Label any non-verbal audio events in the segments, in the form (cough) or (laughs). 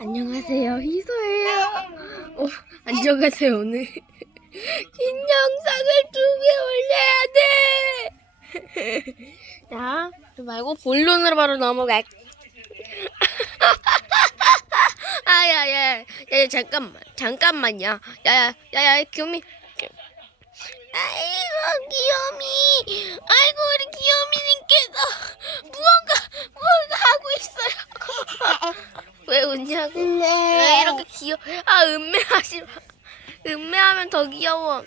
안녕하세요, 희소예요. 어, 안녕하세요, 오늘. (laughs) 긴 영상을 두 개 올려야 돼! (laughs) 자, 그러지 말고 본론으로 바로 넘어갈. (laughs) 아, 야, 야, 야, 야, 잠깐만, 잠깐만요. 야, 야, 야, 야, 귀요미. 아이고, 귀요미. 아이고, 우리 귀요미님께서 무언가, 무언가 하고 있어요. 왜 웃냐고? 왜 이렇게 귀여? 아 음매하지 마. 음매하면 더 귀여워.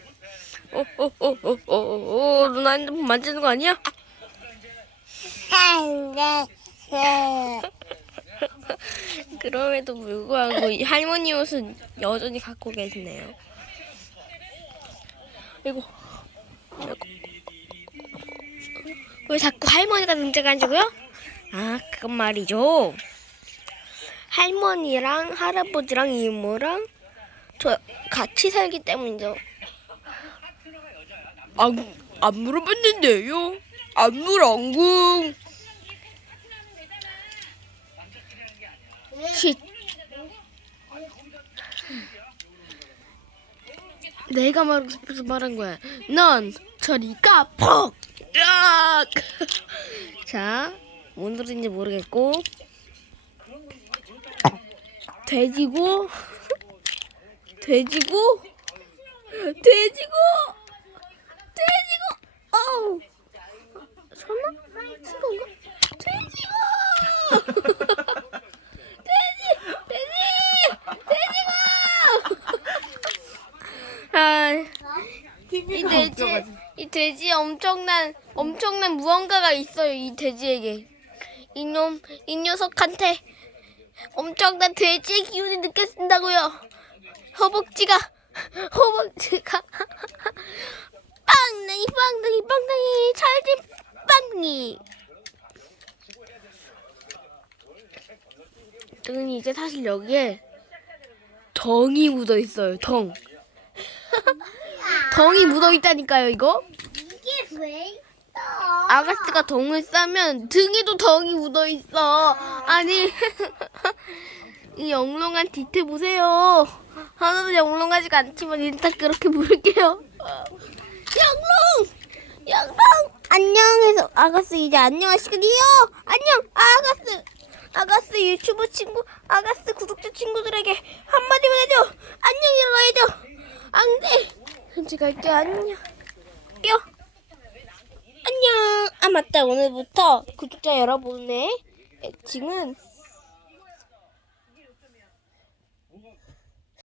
어, 오오오오오오 누나 핸드폰 만지는 거 아니야? (laughs) 그럼에도 불구하고 이 할머니 옷은 여전히 갖고 계시네요. 이거. 왜 자꾸 할머니가 등장하시고요? 아 그건 말이죠. 할머니랑 할아버지랑 이모랑 저 같이 살기 때문이죠. 안, 안 물어봤는데요. 안 물어ං궁. 쉿. 내가 말하고 싶어서 말한 거야. 넌 저리 가, 퍽! 으악! 자, 뭔 소리인지 모르겠고. 돼지고 돼지고 돼지고 돼지고. 어우. 설마? 친건가? 돼지고! (laughs) 돼지 돼지 돼지고! (laughs) 아이 돼지 이 돼지에 엄청난 엄청난 무언가가 있어요 이 돼지에게. 이놈 이 녀석한테 엄청난 돼지의 기운이 느껴진다고요. 허벅지가 허벅지가 (laughs) 빵댕이 빵댕이 빵댕이 찰진 빵이. 저는 이제 사실 여기에 덩이 묻어 있어요. 덩. (laughs) 덩이 묻어 있다니까요, 이거. 이게 왜? 아가씨가 덩을 싸면 등에도 덩이 묻어 있어. 아니 (laughs) 이 영롱한 뒤태 보세요. 하나도 영롱하지가 않지만 일단 그렇게 부를게요. 영롱, 영롱. 안녕해서 아가씨 이제 안녕하시군요. 안녕, 아가씨. 아가씨 유튜브 친구, 아가씨 구독자 친구들에게 한마디만 해줘. 안녕이라고 해줘. 안 돼. 현지 갈게 안녕. 뼈. 안녕. 아 맞다. 오늘부터 구독자 여러분의 애칭